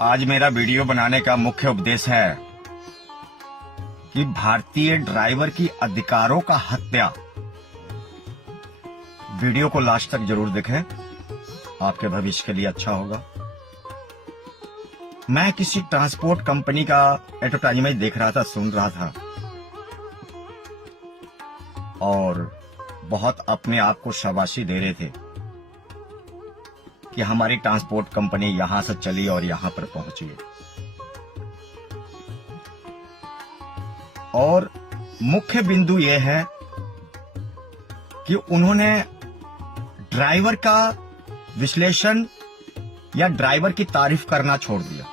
आज मेरा वीडियो बनाने का मुख्य उद्देश्य है कि भारतीय ड्राइवर की अधिकारों का हत्या। वीडियो को लास्ट तक जरूर देखें, आपके भविष्य के लिए अच्छा होगा। मैं किसी ट्रांसपोर्ट कंपनी का एडवर्टाइजमेंट देख रहा था, सुन रहा था और बहुत अपने आप को शाबाशी दे रहे थे कि हमारी ट्रांसपोर्ट कंपनी यहां से चली और यहां पर पहुंची है। और मुख्य बिंदु यह है कि उन्होंने ड्राइवर का विश्लेषण या ड्राइवर की तारीफ करना छोड़ दिया।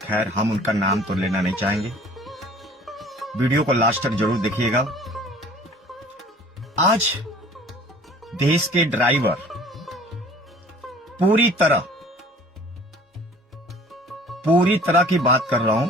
खैर, हम उनका नाम तो लेना नहीं चाहेंगे। वीडियो को लास्ट तक जरूर देखिएगा। आज देश के ड्राइवर पूरी तरह की बात कर रहा हूं,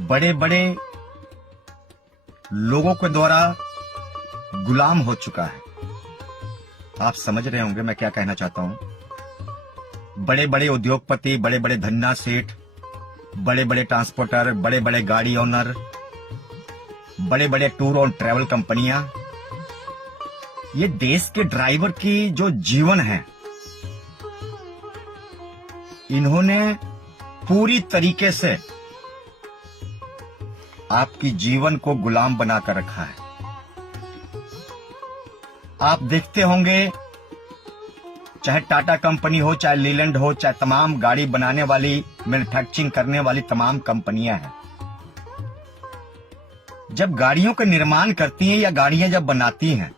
बड़े बड़े लोगों के द्वारा गुलाम हो चुका है। आप समझ रहे होंगे मैं क्या कहना चाहता हूं। बड़े बड़े उद्योगपति, बड़े बड़े धन्ना सेठ, बड़े बड़े ट्रांसपोर्टर, बड़े बड़े गाड़ी ओनर, बड़े बड़े टूर और ट्रैवल कंपनियां, ये देश के ड्राइवर की जो जीवन है, इन्होंने पूरी तरीके से आपकी जीवन को गुलाम बनाकर रखा है। आप देखते होंगे, चाहे टाटा कंपनी हो, चाहे लीलैंड हो, चाहे तमाम गाड़ी बनाने वाली, मैन्युफैक्चरिंग करने वाली तमाम कंपनियां हैं, जब गाड़ियों का निर्माण करती हैं या गाड़ियां जब बनाती हैं,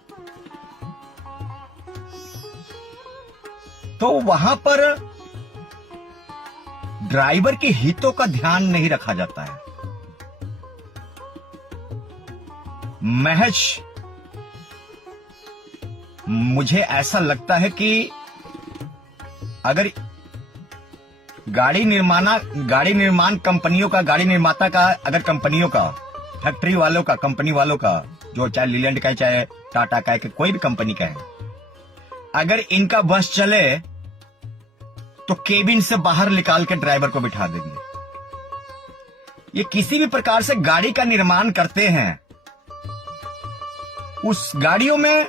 तो वहां पर ड्राइवर के हितों का ध्यान नहीं रखा जाता है। महज मुझे ऐसा लगता है कि अगर गाड़ी निर्माण कंपनियों का, गाड़ी निर्माता का, अगर कंपनियों का, फैक्ट्री वालों का, कंपनी वालों का, जो चाहे लीलैंड का है, चाहे टाटा का है, कि कोई भी कंपनी का है, अगर इनका बस चले तो केबिन से बाहर निकाल के ड्राइवर को बिठा देंगे। ये किसी भी प्रकार से गाड़ी का निर्माण करते हैं, उस गाड़ियों में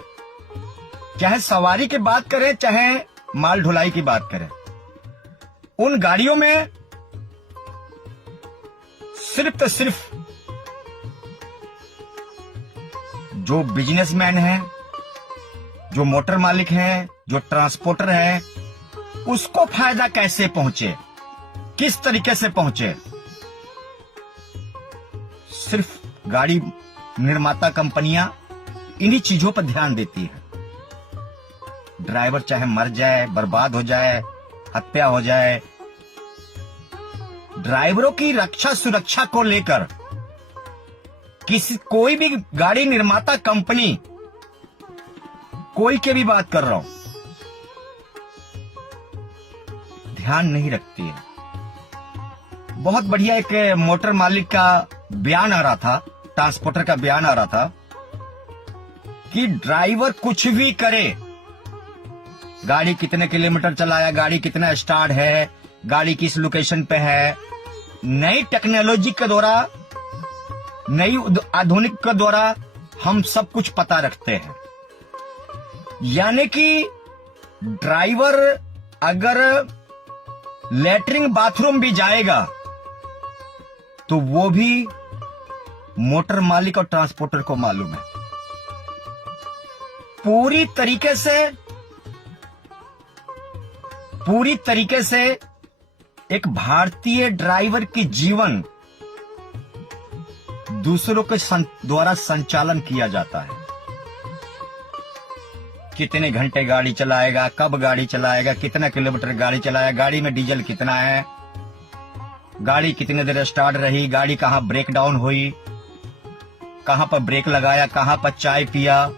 चाहे सवारी की बात करें, चाहे माल ढुलाई की बात करें, उन गाड़ियों में सिर्फ जो बिजनेसमैन हैं, जो मोटर मालिक हैं, जो ट्रांसपोर्टर हैं, उसको फायदा कैसे पहुंचे, किस तरीके से पहुंचे, सिर्फ गाड़ी निर्माता कंपनियां इन्हीं चीजों पर ध्यान देती है। ड्राइवर चाहे मर जाए, बर्बाद हो जाए, हत्या हो जाए, ड्राइवरों की रक्षा सुरक्षा को लेकर कोई भी गाड़ी निर्माता कंपनी, कोई के भी बात कर रहा हूं, ध्यान नहीं रखती है। बहुत बढ़िया एक मोटर मालिक का बयान आ रहा था, ट्रांसपोर्टर का बयान आ रहा था कि ड्राइवर कुछ भी करे, गाड़ी कितने किलोमीटर चलाया, गाड़ी कितना स्टार्ट है, गाड़ी किस लोकेशन पे है, नई टेक्नोलॉजी के द्वारा, नई आधुनिक के द्वारा हम सब कुछ पता रखते हैं। यानी कि ड्राइवर अगर लैट्रिन बाथरूम भी जाएगा तो वो भी मोटर मालिक और ट्रांसपोर्टर को मालूम है। पूरी तरीके से एक भारतीय ड्राइवर की जीवन दूसरों के द्वारा संचालन किया जाता है। कितने घंटे गाड़ी चलाएगा, कब गाड़ी चलाएगा, कितना किलोमीटर गाड़ी चलाएगा, गाड़ी में डीजल कितना है, गाड़ी कितने देर स्टार्ट रही, गाड़ी कहां ब्रेक डाउन हुई, कहां पर ब्रेक लगाया, कहां पर चाय पिया,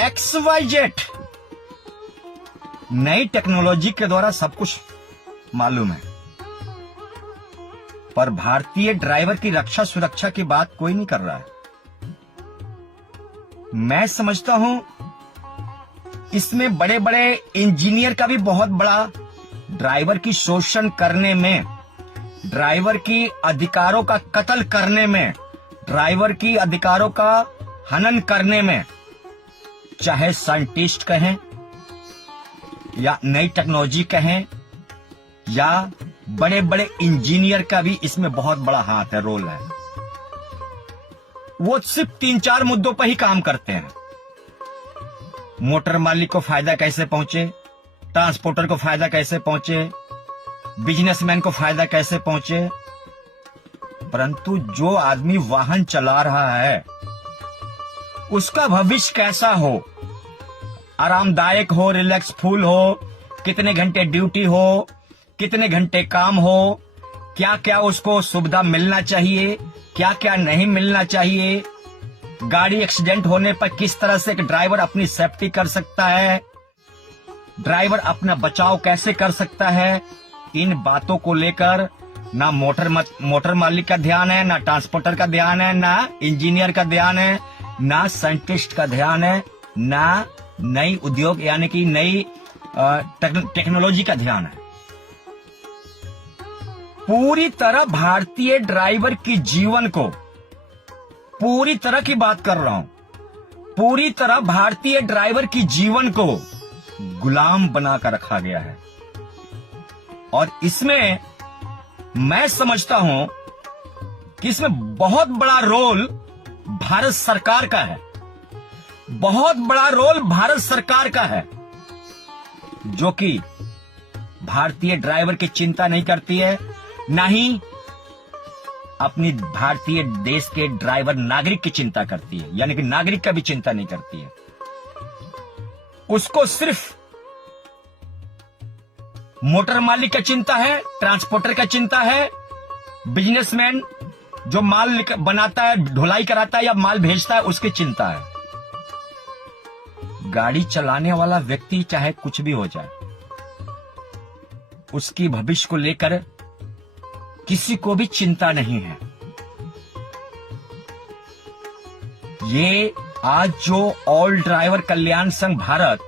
XYZ नई टेक्नोलॉजी के द्वारा सब कुछ मालूम है। पर भारतीय ड्राइवर की रक्षा सुरक्षा की बात कोई नहीं कर रहा है। मैं समझता हूं इसमें बड़े बड़े इंजीनियर का भी बहुत बड़ा, ड्राइवर की शोषण करने में, ड्राइवर की अधिकारों का कत्ल करने में, ड्राइवर की अधिकारों का हनन करने में, चाहे साइंटिस्ट कहें या नई टेक्नोलॉजी कहें या बड़े बड़े इंजीनियर का भी इसमें बहुत बड़ा हाथ है, रोल है। वो सिर्फ 3-4 मुद्दों पर ही काम करते हैं। मोटर मालिक को फायदा कैसे पहुंचे, ट्रांसपोर्टर को फायदा कैसे पहुंचे, बिजनेसमैन को फायदा कैसे पहुंचे, परंतु जो आदमी वाहन चला रहा है उसका भविष्य कैसा हो, आरामदायक हो, रिलैक्सफुल हो, कितने घंटे ड्यूटी हो, कितने घंटे काम हो, क्या क्या उसको सुविधा मिलना चाहिए, क्या क्या नहीं मिलना चाहिए, गाड़ी एक्सीडेंट होने पर किस तरह से एक ड्राइवर अपनी सेफ्टी कर सकता है, ड्राइवर अपना बचाव कैसे कर सकता है, इन बातों को लेकर ना मोटर मालिक का ध्यान है, ना ट्रांसपोर्टर का ध्यान है, ना इंजीनियर का ध्यान है, ना साइंटिस्ट का ध्यान है, ना नई उद्योग यानी कि नई टेक्नोलॉजी का ध्यान है। पूरी तरह भारतीय ड्राइवर की जीवन को, पूरी तरह की बात कर रहा हूं, पूरी तरह भारतीय ड्राइवर की जीवन को गुलाम बनाकर रखा गया है। और इसमें मैं समझता हूं कि इसमें बहुत बड़ा रोल भारत सरकार का है, बहुत बड़ा रोल भारत सरकार का है, जो कि भारतीय ड्राइवर की चिंता नहीं करती है, ना ही अपनी भारतीय देश के ड्राइवर नागरिक की चिंता करती है, यानी कि नागरिक का भी चिंता नहीं करती है। उसको सिर्फ मोटर मालिक का चिंता है, ट्रांसपोर्टर का चिंता है, बिजनेसमैन जो माल बनाता है, ढुलाई कराता है या माल भेजता है, उसकी चिंता है। गाड़ी चलाने वाला व्यक्ति चाहे कुछ भी हो जाए, उसकी भविष्य को लेकर किसी को भी चिंता नहीं है। ये आज जो ऑल ड्राइवर कल्याण संघ भारत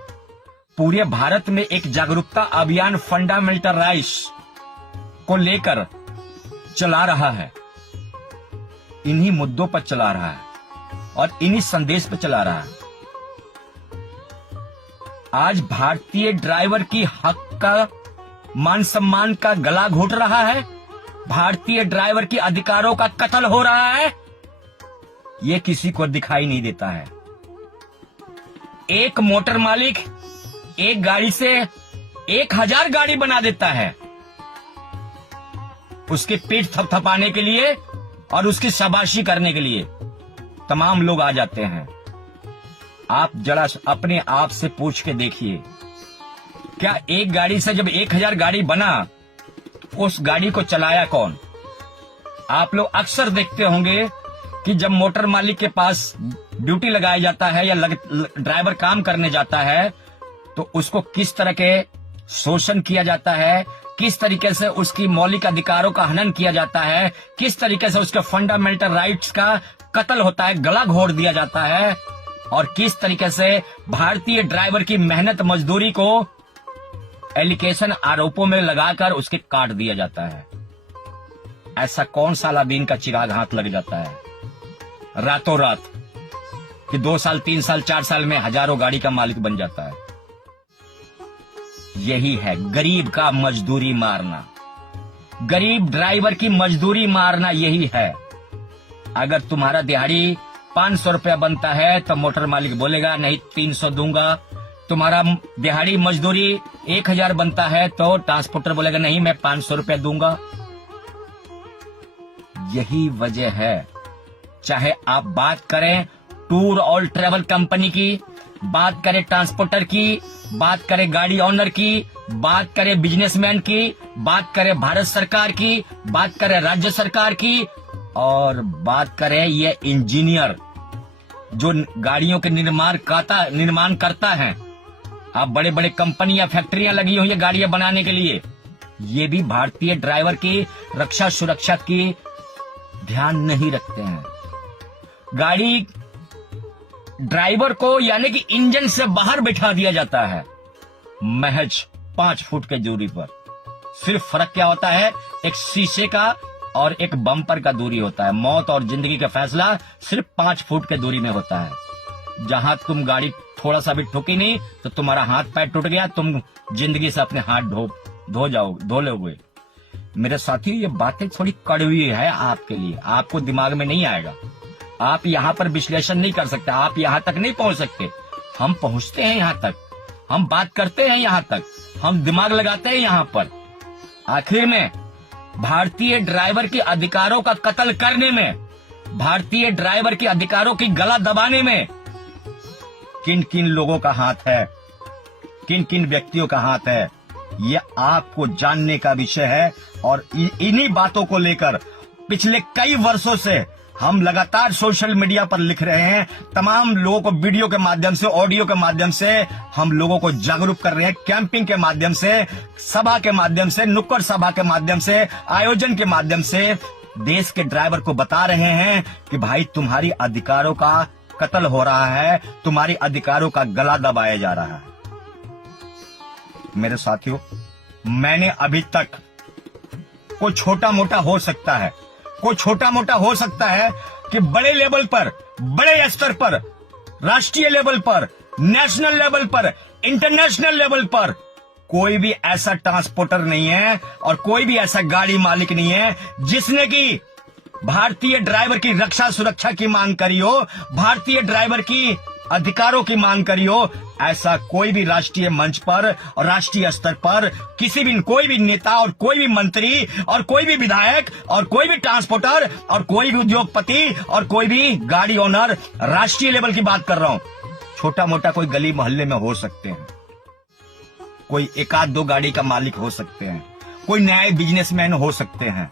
पूरे भारत में एक जागरूकता अभियान फंडामेंटल राइट्स को लेकर चला रहा है, इन्हीं मुद्दों पर चला रहा है और इन्हीं संदेश पर चला रहा है। आज भारतीय ड्राइवर की हक का, मान सम्मान का गला घोट रहा है, भारतीय ड्राइवर की अधिकारों का कत्ल हो रहा है, ये किसी को दिखाई नहीं देता है। एक मोटर मालिक एक गाड़ी से 1000 गाड़ी बना देता है, उसकी पीठ थपथपाने के लिए और उसकी शाबाशी करने के लिए तमाम लोग आ जाते हैं। आप जरा अपने आप से पूछ के देखिए, क्या एक गाड़ी से जब 1000 गाड़ी बना, उस गाड़ी को चलाया कौन? आप लोग अक्सर देखते होंगे कि जब मोटर मालिक के पास ड्यूटी लगाया जाता है या ड्राइवर काम करने जाता है, तो उसको किस तरह के शोषण किया जाता है, किस तरीके से उसकी मौलिक अधिकारों का हनन किया जाता है, किस तरीके से उसके फंडामेंटल राइट्स का कत्ल होता है, गला घोट दिया जाता है, और किस तरीके से भारतीय ड्राइवर की मेहनत मजदूरी को एलिगेशन आरोपों में लगाकर उसके काट दिया जाता है। ऐसा कौन सा अलादीन का चिराग हाथ लग जाता है रातों रात कि 2 साल 3 साल 4 साल में हजारों गाड़ी का मालिक बन जाता है? यही है गरीब का मजदूरी मारना, गरीब ड्राइवर की मजदूरी मारना, यही है। अगर तुम्हारा दिहाड़ी 500 रुपया बनता है तो मोटर मालिक बोलेगा नहीं 300 दूंगा। तुम्हारा दिहाड़ी मजदूरी 1000 बनता है तो ट्रांसपोर्टर बोलेगा नहीं मैं 500 रुपया दूंगा। यही वजह है, चाहे आप बात करें टूर और ट्रेवल कंपनी की, बात करें ट्रांसपोर्टर की, बात करें गाड़ी ऑनर की, बात करें बिजनेसमैन की, बात करें भारत सरकार की, बात करें राज्य सरकार की, और बात करें ये इंजीनियर जो गाड़ियों के निर्माण करता है। अब बड़े बड़े कंपनी या फैक्ट्रियां लगी हुई है गाड़ियां बनाने के लिए, ये भी भारतीय ड्राइवर की रक्षा सुरक्षा की ध्यान नहीं रखते हैं। गाड़ी ड्राइवर को यानी कि इंजन से बाहर बिठा दिया जाता है महज 5 फुट के दूरी पर। सिर्फ फर्क क्या होता है, एक शीशे का और एक बम्पर का दूरी होता है। मौत और जिंदगी का फैसला सिर्फ 5 फुट के दूरी में होता है। जहां तुम गाड़ी थोड़ा सा भी ठुकी नहीं तो तुम्हारा हाथ पैर टूट गया, तुम जिंदगी से अपने हाथ धो लोगे। मेरे साथियों, ये बातें थोड़ी कड़वी है आपके लिए, आपको दिमाग में नहीं आएगा। आप यहाँ पर विश्लेषण नहीं कर सकते, आप यहाँ तक नहीं पहुंच सकते। हम पहुंचते हैं यहाँ तक, हम बात करते हैं यहाँ तक, हम दिमाग लगाते हैं यहाँ पर। आखिर में भारतीय ड्राइवर के अधिकारों का कत्ल करने में, भारतीय ड्राइवर के अधिकारों की गला दबाने में किन किन लोगों का हाथ है, किन किन व्यक्तियों का हाथ है, ये आपको जानने का विषय है। और इन्हीं बातों को लेकर पिछले कई वर्षों से हम लगातार सोशल मीडिया पर लिख रहे हैं। तमाम लोगों को वीडियो के माध्यम से, ऑडियो के माध्यम से हम लोगों को जागरूक कर रहे हैं। कैंपिंग के माध्यम से, सभा के माध्यम से, नुक्कड़ सभा के माध्यम से, आयोजन के माध्यम से देश के ड्राइवर को बता रहे हैं कि भाई तुम्हारी अधिकारों का कत्ल हो रहा है, तुम्हारी अधिकारों का गला दबाया जा रहा है। मेरे साथियों, मैंने अभी तक कोई छोटा मोटा हो सकता है, कोई छोटा मोटा हो सकता है कि बड़े लेवल पर, बड़े स्तर पर, राष्ट्रीय लेवल पर, नेशनल लेवल पर, इंटरनेशनल लेवल पर कोई भी ऐसा ट्रांसपोर्टर नहीं है और कोई भी ऐसा गाड़ी मालिक नहीं है जिसने की भारतीय ड्राइवर की रक्षा सुरक्षा की मांग करी हो, भारतीय ड्राइवर की अधिकारों की मांग करी हो। ऐसा कोई भी राष्ट्रीय मंच पर और राष्ट्रीय स्तर पर किसी भी, कोई भी नेता और कोई भी मंत्री और कोई भी विधायक और कोई भी ट्रांसपोर्टर और कोई भी उद्योगपति और कोई भी गाड़ी ओनर, राष्ट्रीय लेवल की बात कर रहा हूं। छोटा मोटा कोई गली मोहल्ले में हो सकते हैं, कोई 1-2 गाड़ी का मालिक हो सकते हैं, कोई नए बिजनेसमैन हो सकते हैं,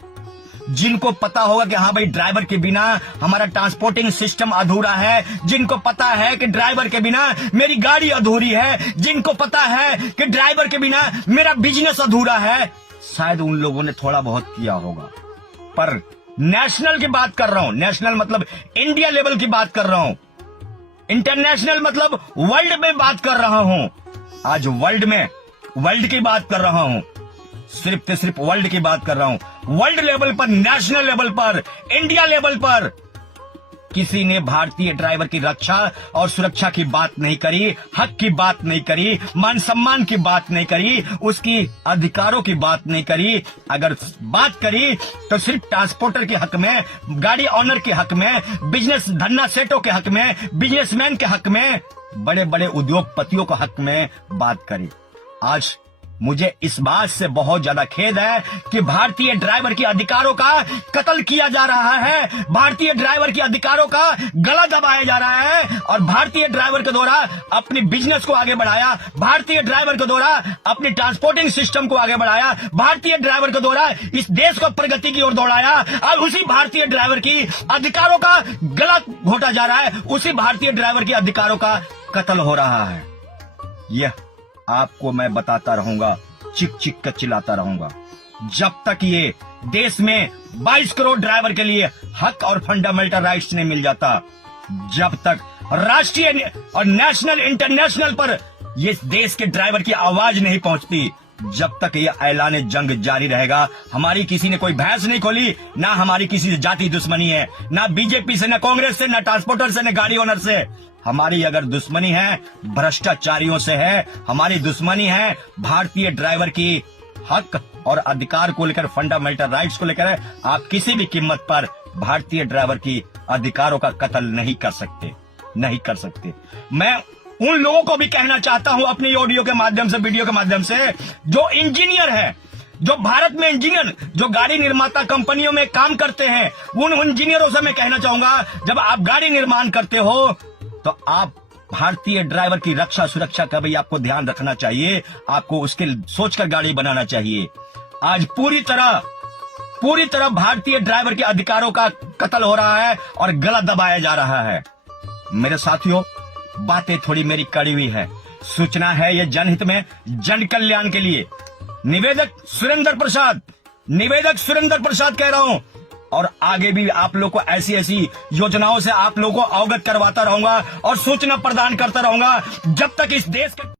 जिनको पता होगा कि हाँ भाई ड्राइवर के बिना हमारा ट्रांसपोर्टिंग सिस्टम अधूरा है, जिनको पता है कि ड्राइवर के बिना मेरी गाड़ी अधूरी है, जिनको पता है कि ड्राइवर के बिना मेरा बिजनेस अधूरा है। शायद उन लोगों ने थोड़ा बहुत किया होगा, पर नेशनल की बात कर रहा हूं, नेशनल मतलब इंडिया लेवल की बात कर रहा हूं, इंटरनेशनल मतलब वर्ल्ड में बात कर रहा हूं। आज वर्ल्ड की बात कर रहा हूं, सिर्फ वर्ल्ड की बात कर रहा हूं। वर्ल्ड लेवल पर, नेशनल लेवल पर, इंडिया लेवल पर किसी ने भारतीय ड्राइवर की रक्षा और सुरक्षा की बात नहीं करी, हक की बात नहीं करी, मान सम्मान की बात नहीं करी, उसकी अधिकारों की बात नहीं करी। अगर बात करी तो सिर्फ ट्रांसपोर्टर के हक में, गाड़ी ऑनर के हक में, बिजनेस धन्ना सेठों के हक में, बिजनेसमैन के हक में, बड़े बड़े उद्योगपतियों के हक में बात करी। आज मुझे इस बात से बहुत ज्यादा खेद है कि भारतीय ड्राइवर के अधिकारों का कत्ल किया जा रहा है, भारतीय ड्राइवर के अधिकारों का गला दबाया जा रहा है और भारतीय ड्राइवर के द्वारा अपने बिजनेस को आगे बढ़ाया, भारतीय ड्राइवर के द्वारा अपने ट्रांसपोर्टिंग सिस्टम को आगे बढ़ाया, भारतीय ड्राइवर के द्वारा इस देश को प्रगति की ओर दौड़ाया। और उसी भारतीय ड्राइवर की अधिकारों का गला घोटा जा रहा है, उसी भारतीय ड्राइवर के अधिकारों का कत्ल हो रहा है। यह आपको मैं बताता रहूंगा, चिक चिक कर चिल्लाता रहूंगा, जब तक ये देश में 22 करोड़ ड्राइवर के लिए हक और फंडामेंटल राइट्स नहीं मिल जाता, जब तक राष्ट्रीय और नेशनल इंटरनेशनल पर ये देश के ड्राइवर की आवाज नहीं पहुंचती, जब तक ये ऐलान जंग जारी रहेगा। हमारी किसी ने कोई भैंस नहीं खोली, ना हमारी किसी से जाति दुश्मनी है, ना बीजेपी से, ना कांग्रेस से, ना ट्रांसपोर्टर से, ना गाड़ी ओनर से। हमारी अगर दुश्मनी है भ्रष्टाचारियों से है, हमारी दुश्मनी है भारतीय ड्राइवर की हक और अधिकार को लेकर, फंडामेंटल राइट्स को लेकर। आप किसी भी कीमत पर भारतीय ड्राइवर की अधिकारों का कत्ल नहीं कर सकते, नहीं कर सकते। मैं उन लोगों को भी कहना चाहता हूं अपनी ऑडियो के माध्यम से, वीडियो के माध्यम से, जो इंजीनियर है, जो भारत में इंजीनियर, जो गाड़ी निर्माता कंपनियों में काम करते हैं, उन इंजीनियरों से मैं कहना चाहूंगा, जब आप गाड़ी निर्माण करते हो तो आप भारतीय ड्राइवर की रक्षा सुरक्षा का भी आपको ध्यान रखना चाहिए, आपको उसके सोचकर गाड़ी बनाना चाहिए। आज पूरी तरह भारतीय ड्राइवर के अधिकारों का कत्ल हो रहा है और गला दबाया जा रहा है। मेरे साथियों, बातें थोड़ी मेरी कड़ी हुई है, सूचना है ये जनहित में, जन कल्याण के लिए। निवेदक सुरेंद्र प्रसाद कह रहा हूं और आगे भी आप लोग को ऐसी ऐसी योजनाओं से आप लोगों को अवगत करवाता रहूंगा और सूचना प्रदान करता रहूंगा जब तक इस देश के